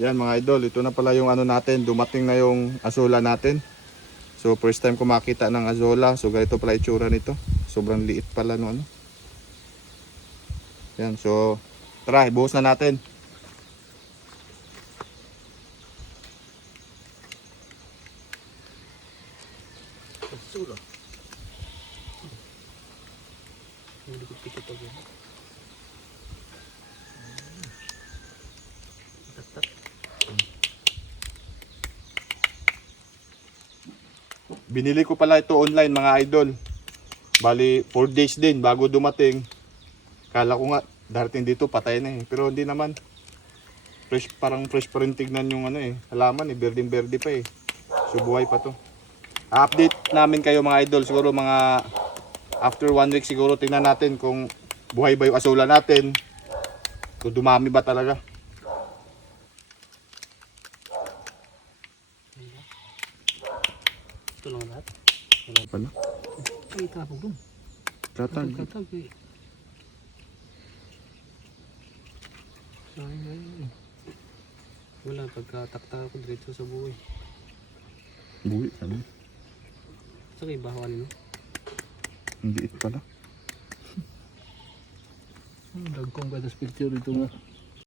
Yan mga idol, ito na pala yung ano natin, dumating na yung azola natin. So first time ko makita ng azola, so ganito pala itsura nito. Sobrang liit pala no ano. Yan, so tara, ibuhos na natin. Azola. Hindi ko pikit ako. Tatak. Binili ko pala ito online mga idol. Bali 4 days din bago dumating. Kala ko nga darating dito patay na eh. Pero hindi naman. Fresh, parang fresh pa rin tignan yung ano eh. Halaman eh, berdeng-berde pa eh. So buhay pa to. Update namin kayo mga idol. Siguro mga after 1 week siguro tingnan natin kung buhay ba yung azola natin. Kung dumami ba talaga. Ito lang lahat. Pala. Ay, tapog dun. Tatag. Tatag eh. Sayang ngayon. Wala, pagkatakta ako diretso sa buhay. Buhay ano? Sa kayo bahawan no? Ang liit pala. Dagkong ka sa picture ito nga.